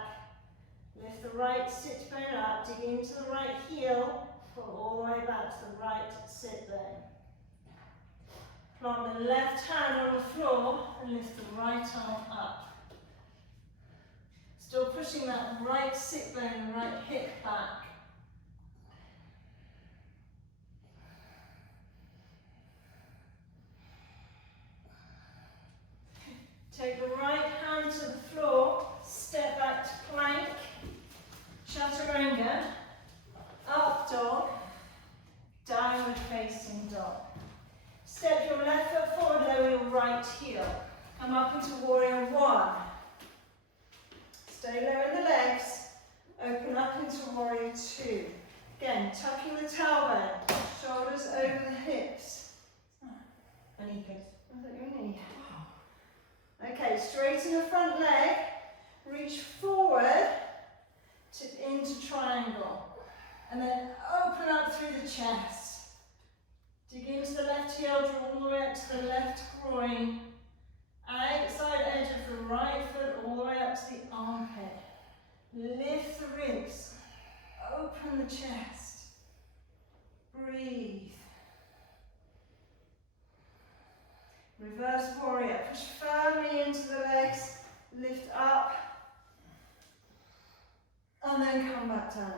lift the right sit bone up, dig into the right heel, pull all the way back to the right sit bone. Plant the left hand on the floor and lift the right arm up. Still pushing that right sit bone and right hip back. Take the right hand to the floor, step back to plank, chaturanga, up dog, downward facing dog. Step your left foot forward, lower your right heel. Come up into warrior one. Stay low in the legs, open up into warrior two. Again, tucking the tailbone, shoulders over the hips. My knee, please. Was that your knee? Okay, straighten your front leg, reach forward into triangle, and then open up through the chest. Dig into the left heel, draw all the way up to the left groin, outside edge of the right foot, all the way up to the armpit. Lift the ribs, open the chest, breathe. Reverse warrior, push firmly into the legs, lift up, and then and come back down.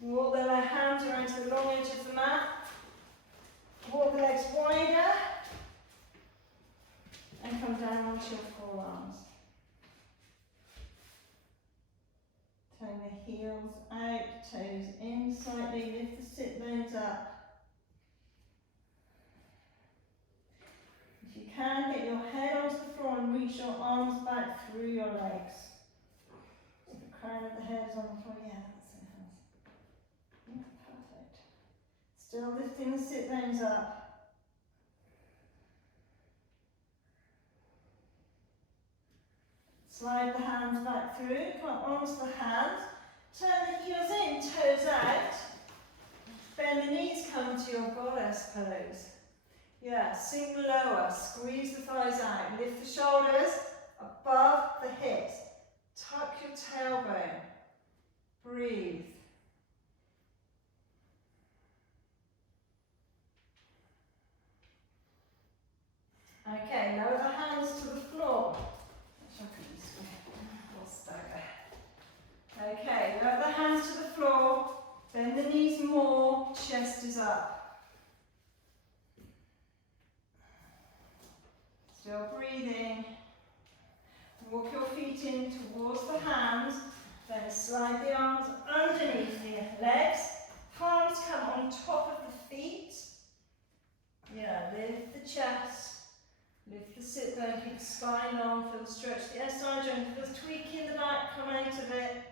Walk the hands around to the long edge of the mat. Walk the legs wider. And come down onto your forearms. Turn the heels out, toes in slightly, lift the sit bones up. If you can, get your head onto the floor and reach your arms back through your legs. So the crown of the head is on the floor. Yeah, that's it. Yeah, perfect. Still lifting the sit bones up. Slide the hands back through, come onto the hands. Turn the heels in, toes out. Bend the knees, come to your goddess pose. Yeah, sink lower, squeeze the thighs out. Lift the shoulders above the hips. Tuck your tailbone. Breathe. Okay, lower the hands to the floor. Okay, lower the hands to the floor. Bend the knees more, chest is up. Still breathing. Walk your feet in towards the hands, then slide the arms underneath the legs. Palms come on top of the feet. Yeah, lift the chest, lift the sit bone, keep the spine long, feel the stretch, the SI joint, feel the tweak in the back, come out of it,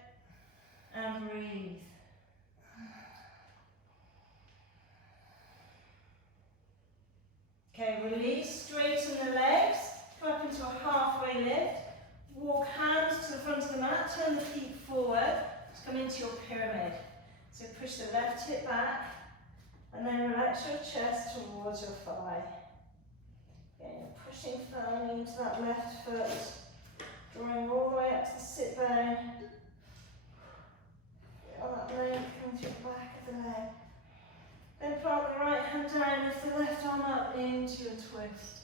and breathe. Okay, release, straighten the legs, come up into a halfway lift, walk hands to the front of the mat, turn the feet forward, just come into your pyramid. So push the left hip back, and then relax your chest towards your thigh. Again, you're pushing firmly into that left foot, drawing all the way up to the sit bone. Feel that leg come to the back of the leg. Then plant the right hand down, lift the left arm up into your twist.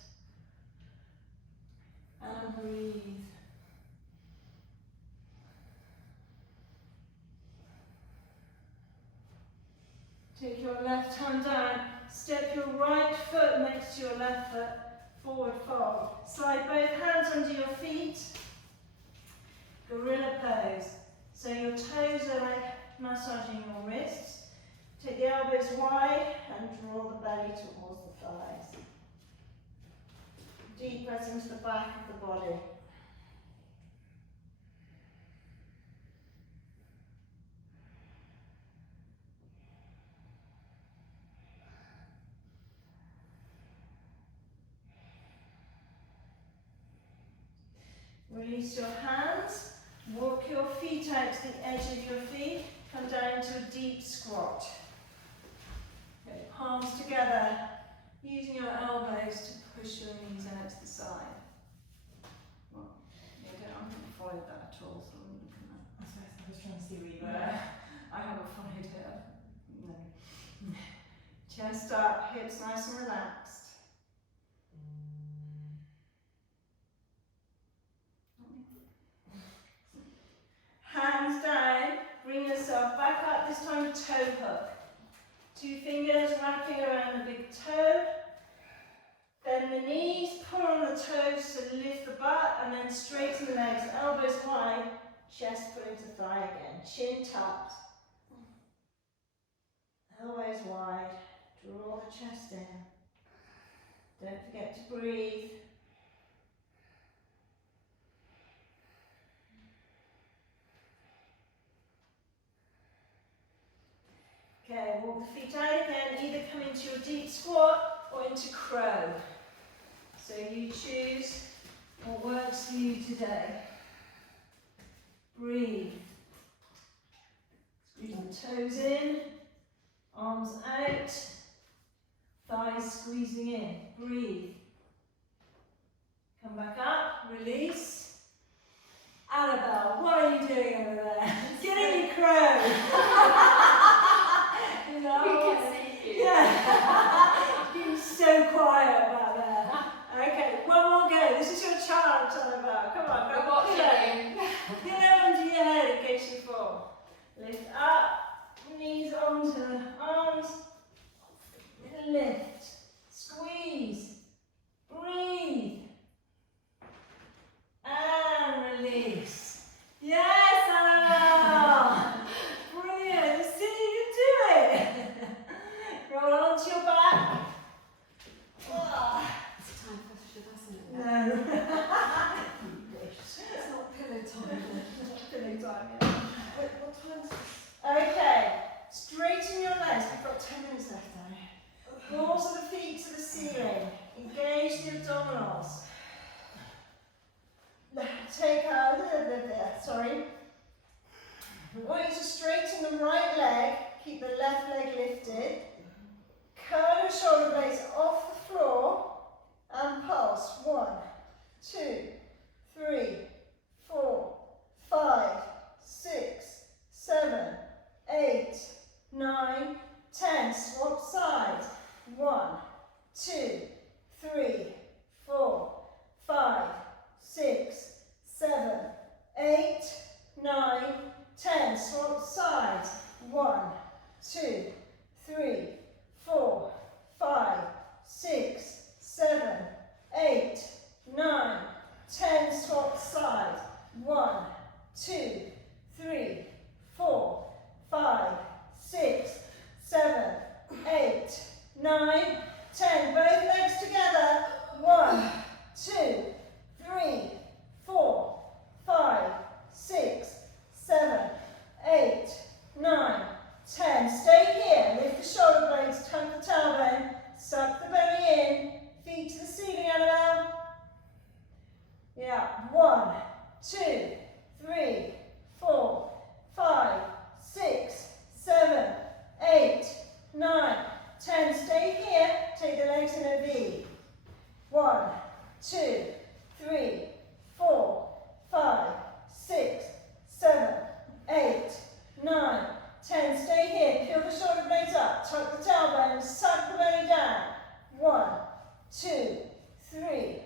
And breathe. Take your left hand down, step your right foot next to your left foot, forward fold. Slide both hands under your feet, gorilla pose. So your toes are like massaging your wrists. Take the elbows wide and draw the belly towards the thighs. Deep breath into the back of the body. Release your hands, walk your feet out to the edge of your feet, come down to a deep squat. Okay, palms together, using your elbows to push your knees out to the side. Well, I haven't followed that at all, so I'm looking at that. I was trying to see where you were. Yeah, I haven't followed it. No. Chest up, hips nice and relaxed. Hands down, bring yourself back up, this time toe hook. 2 fingers wrapping around the big toe. Bend the knees, pull on the toes to lift the butt, and then straighten the legs, elbows wide, chest put into thigh again. Chin tucked. Elbows wide, draw the chest in. Don't forget to breathe. Okay, walk the feet out again, either come into your deep squat or into crow. So you choose what works for you today. Breathe. Squeeze the toes in, arms out, thighs squeezing in. Breathe. Come back up, release. Annabelle, what are you doing over there? Get in your crow. We can see you. Yeah. Being so quiet about that. Okay, one more go. This is your challenge, Annabelle. Come on, go. We're watching you. Get over under your head in case you Lift up, knees onto the arms. Lift, squeeze, breathe, and release. Yes, Annabelle! Brilliant, you see you can do it. Roll onto your back. It's time for Shavasana. No. It's not pillow time. Pillow time, yeah. What time is it? Okay, straighten your legs. We've got 10 minutes left now. Balls of the feet to the ceiling. Engage the abdominals. Take out a little bit there, sorry. I want you to straighten the right leg. Keep the left leg lifted. Curl your shoulder blades off the floor and pulse. 1, 2, 3, 4, 5, 6, 7, 8, 9, 10. Swap sides. 1, 2, 3, 4, 5, 6, 7, 8, 9, 10. Swap sides. 1, 2, 3, 4, 5, 6, 7, 8, 9, 10. Swap sides. 1, 2, 3, 4, 5, 6, 7, 8, 9, 10. Both legs together. 1, 2, 3, 4, 5, 6, 7, 8, 9, 10. Stay here. Lift the shoulder blades, tuck the tailbone, suck the belly in. Feet to the ceiling, Annabelle. Yeah. 1, 2, 3, 4, 5, 6, 7, 8, 9, 10. Stay here. Take the legs in a V. 1, 2, 3, 4, 5, 6, 7, 8, 9, 10. Stay here. Peel the shoulder blades up. Tuck the tailbone. Suck the belly down. 1, 2, 3,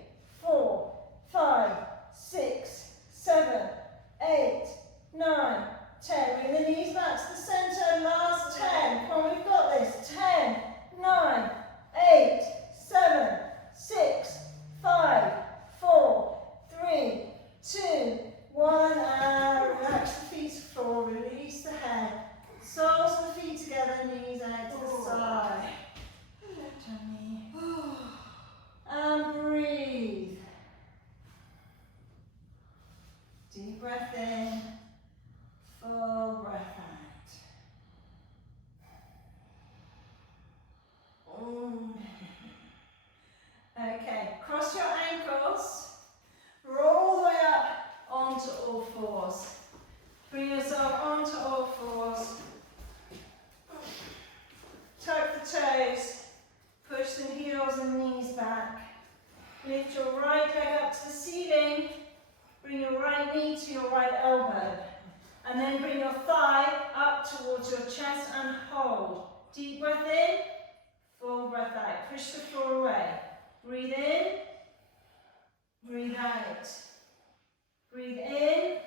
4, 5, 6, 7, 8, 9, 10. Bring the knees back to the centre. Last 10. Come on, we've got this. 10, 9, 8, 7, 6, 5, 4, 3, 2, 1. And relax the feet to the floor. Release the head. Soles of the feet together. Knees out to the side. Lift your knee. And breathe. Deep breath in. Full breath out. Okay, cross your ankles. Roll the way up onto all fours. Bring yourself onto all fours. Tuck the toes. Push the heels and knees back. Lift your right leg up to the ceiling. Bring your right knee to your right elbow. And then bring your thigh up towards your chest and hold. Deep breath in, full breath out. Push the floor away. Breathe in, breathe out. Breathe in,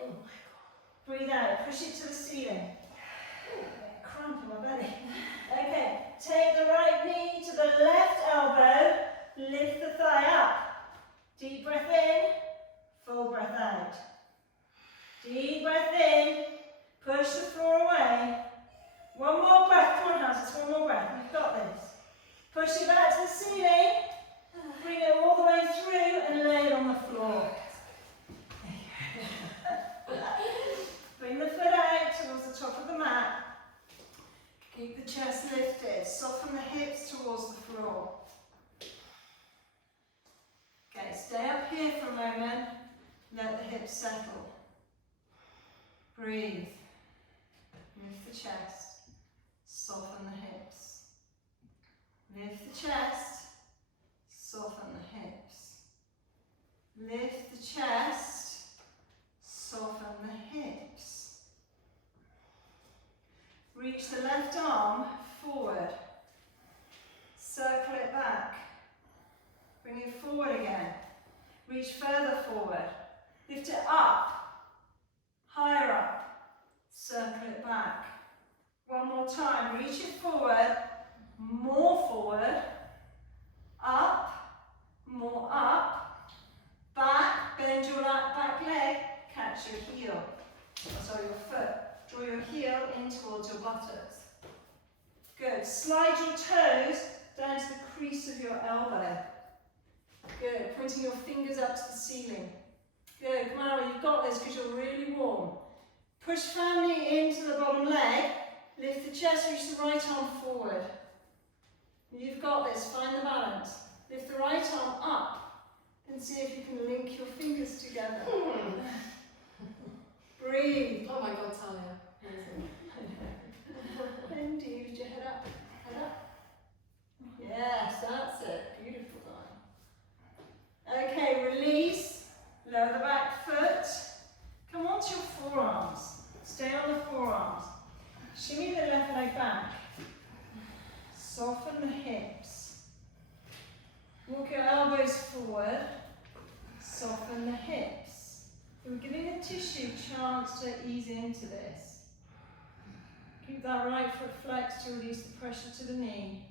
breathe out. Push it to the ceiling. Ooh, cramp in my belly. Okay, take the right knee to the left elbow. Lift the thigh up. Deep breath in, full breath out. Deep breath in, push the floor away. One more breath, come on Hanses, one more breath, you've got this. Push it back to the ceiling, bring it all the way through and lay it on the floor. Bring the foot out towards the top of the mat. Keep the chest lifted, soften the hips towards the floor. Okay, stay up here for a moment, let the hips settle. Breathe. Lift the chest. Soften the hips. Lift the chest. Soften the hips. Lift the chest. Soften the hips. Reach the left arm forward. Circle it back. Bring it forward again. Reach further forward. Lift it up. Higher up. Circle it back. time. Reach it forward, more forward, up, more up, back, bend your back leg, catch your heel. Sorry, your foot. Draw your heel in towards your buttocks. Good. Slide your toes down to the crease of your elbow. Good. Pointing your fingers up to the ceiling. Good. Come on, you've got this because you're really warm. Push firmly into the bottom leg. Lift the chest, reach the right arm forward. You've got this. Find the balance. Lift the right arm up and see if you can link your fingers together. Breathe. Oh my God, Talia. Amazing. And you lift your head up. Head up. Yes, that's it. Beautiful, darling. Okay, release. Lower the back foot. Come on to your forearms. Stay on the forearms. Shimmy the left leg back. Soften the hips. Walk your elbows forward. Soften the hips. We're giving the tissue a chance to ease into this. Keep that right foot flexed to release the pressure to the knee.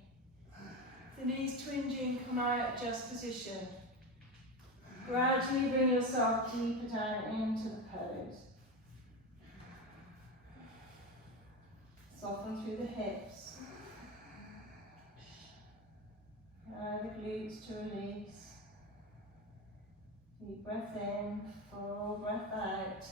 The knees twinging, come out, adjust position. Gradually bring yourself deeper down into the pose. Soften through the hips. Allow the glutes to release. Deep breath in, full breath out.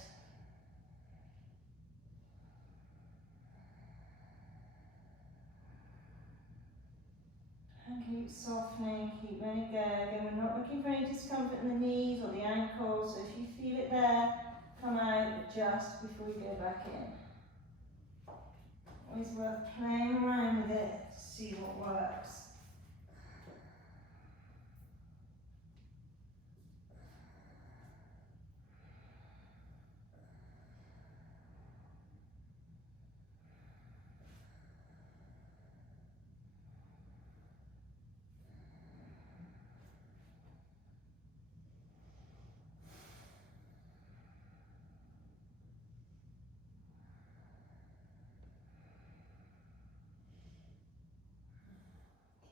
And keep softening, keep letting it go. Again, we're not looking for any discomfort in the knees or the ankles, so if you feel it there, come out, adjust before we go back in. Always worth playing around with it to see what works.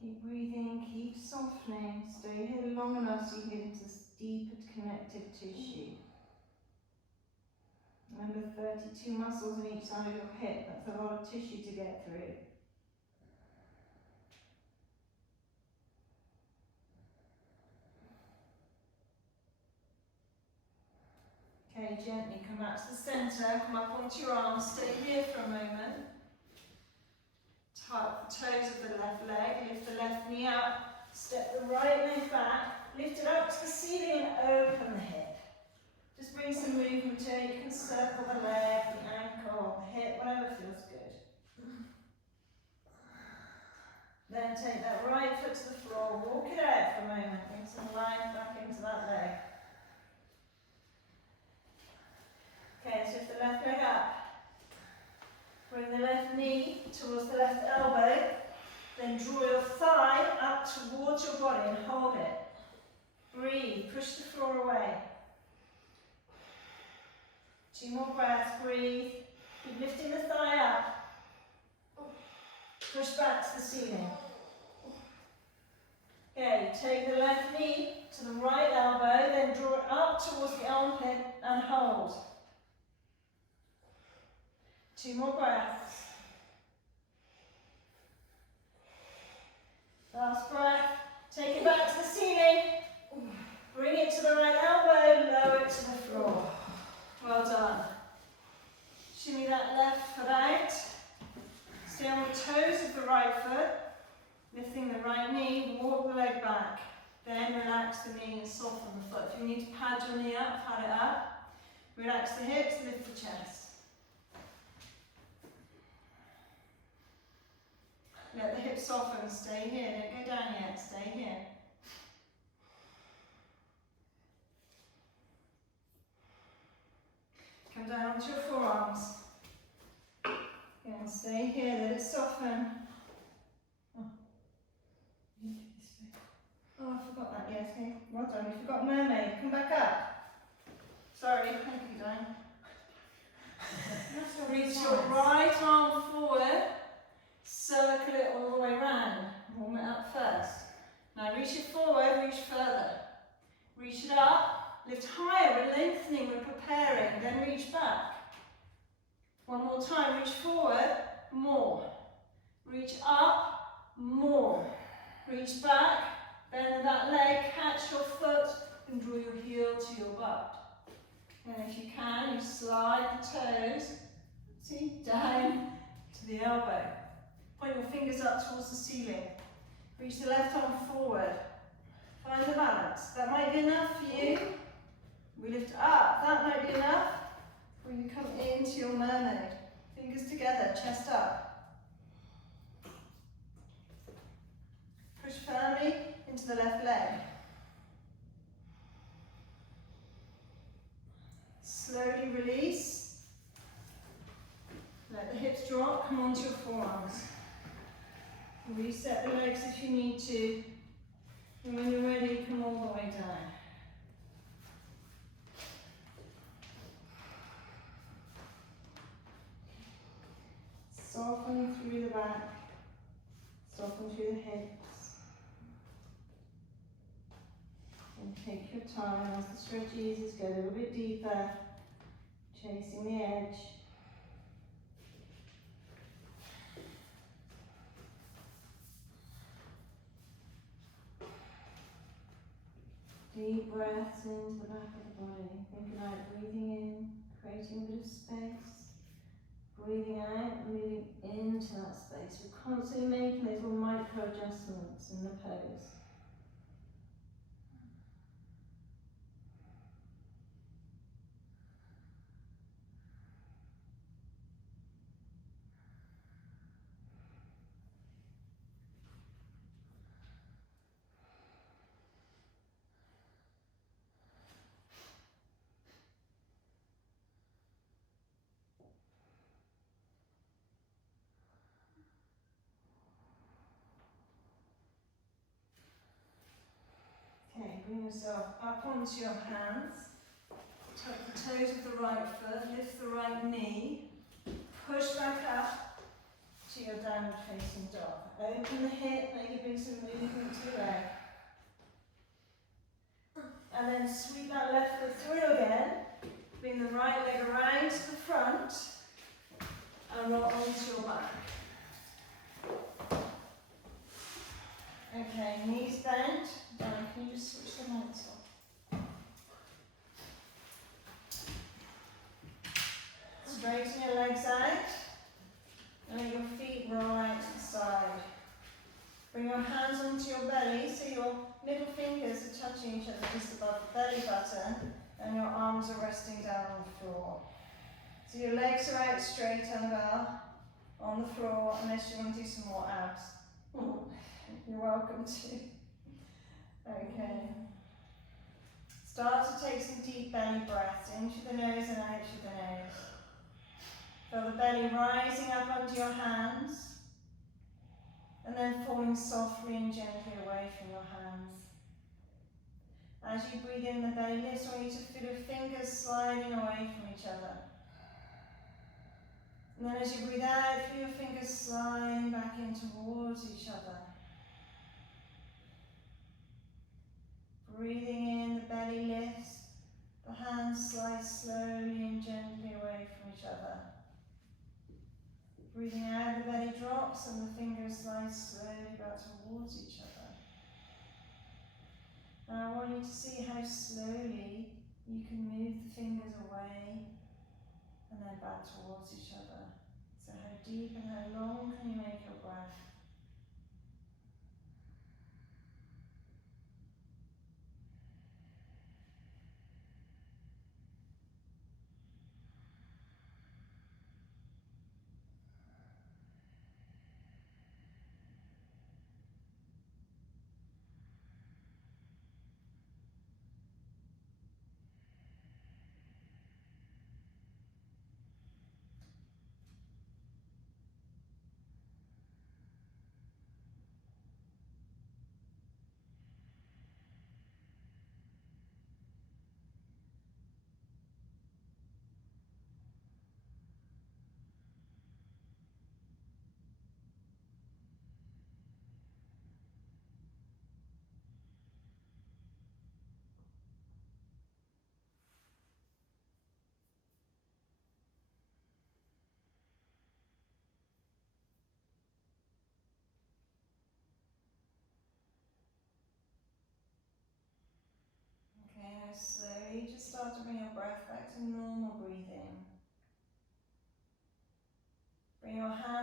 Keep breathing, keep softening, stay here long enough so you get into deeper connective tissue. Remember 32 muscles on each side of your hip, that's a lot of tissue to get through. Okay, gently come back to the centre, come up onto your arms, stay here for a moment. Tuck the toes of the left leg, lift the left knee up, step the right leg back, lift it up to the ceiling and open the hip. Just bring some movement to it. You can circle the leg, the ankle, the hip, whatever feels good. Then take that right foot to the floor, walk it out for a moment, bring some life back into that leg. Okay, so lift the left leg up. Bring the left knee towards the left elbow, then draw your thigh up towards your body and hold it. Breathe, push the floor away. 2 more breaths, breathe. Keep lifting the thigh up. Push back to the ceiling. Okay, take the left knee to the right elbow, then draw it up towards the armpit and hold. 2 more breaths. Last breath. Take it back to the ceiling. Bring it to the right elbow, lower it to the floor. Well done. Shimmy that left foot out. Stay on the toes of the right foot. Lifting the right knee, walk the leg back. Then relax the knee and soften the foot. If you need to pad your knee up, pad it up. Relax the hips, lift the chest. Let the hips soften, stay here, don't go down yet, stay here. Come down onto your forearms. Again, stay here, let it soften. Oh, I forgot that, yes, okay. Well done, you forgot mermaid, come back up. Sorry, thank you, Diane. Reach your right arm forward, Lift higher, we're lengthening, we're preparing, then reach back. One more time, reach forward, more. Reach up, more. Reach back, bend that leg, catch your foot, and draw your heel to your butt. And if you can, you slide the toes, see, down to the elbow. Point your fingers up towards the ceiling. Reach the left arm forward. Find the balance. That might be enough for you. We lift up. That might be enough. Or you come into your mermaid. Fingers together, chest up. Push firmly into the left leg. Slowly release. Let the hips drop, come onto your forearms. Reset the legs if you need to. And when you're ready, come all the way down. Soften through the back. Soften through the hips. And take your time as the stretch eases, go a little bit deeper. Chasing the edge. Deep breaths into the back of the body. Think about breathing in, creating a bit of space. Breathing out, moving into that space. We're constantly making those little micro adjustments in the pose. Okay, bring yourself up onto your hands. Tuck the toes of the right foot, lift the right knee. Push back up to your downward facing dog. Open the hip, maybe bring some movement to the leg. And then sweep that left foot through again. Bring the right leg around to the front and roll onto your back. Okay, knees bent. Down. Can you just switch the lights off? Straighten your legs out. And let your feet roll out to the side. Bring your hands onto your belly so your middle fingers are touching each other just above the belly button and your arms are resting down on the floor. So your legs are out straight, Annabelle, on the floor, unless you want to do some more abs. You're welcome to. Okay. Start to take some deep belly breaths in through the nose and out through the nose. Feel the belly rising up onto your hands and then falling softly and gently away from your hands. As you breathe in, the belly lifts. I want you to feel your fingers sliding away from each other. And then as you breathe out, feel your fingers sliding back in towards each other. Breathing in, the belly lifts, the hands slide slowly and gently away from each other. Breathing out, the belly drops and the fingers slide slowly back towards each other. Now I want you to see how slowly you can move the fingers away and then back towards each other. So how deep and how long can you make your breath?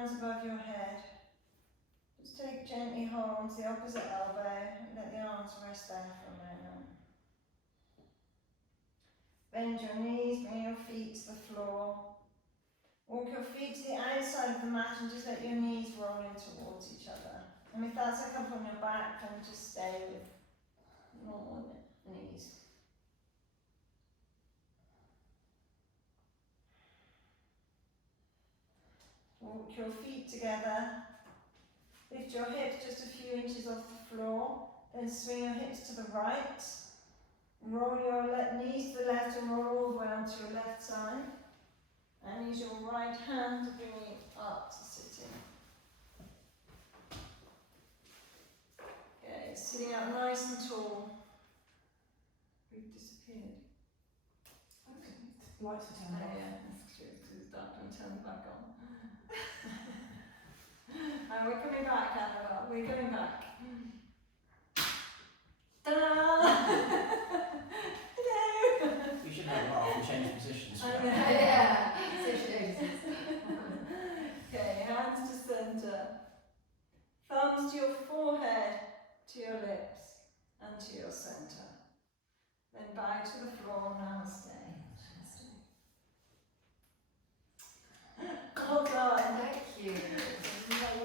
hands above your head. Just take gently hold to the opposite elbow and let the arms rest there for a moment. Bend your knees, bring your feet to the floor. Walk your feet to the outside of the mat and just let your knees roll in towards each other. And if that's a couple on your back, then just stay with normal knees. Walk your feet together. Lift your hips just a few inches off the floor. Then swing your hips to the right. Roll your knees to the left and roll all the way onto your left side. And use your right hand to bring you up to sitting. Okay, sitting up nice and tall. We've disappeared. Lights are turned off. Yeah, that's true, because it's dark and turn them back on. And we're coming back, Annabelle. We're going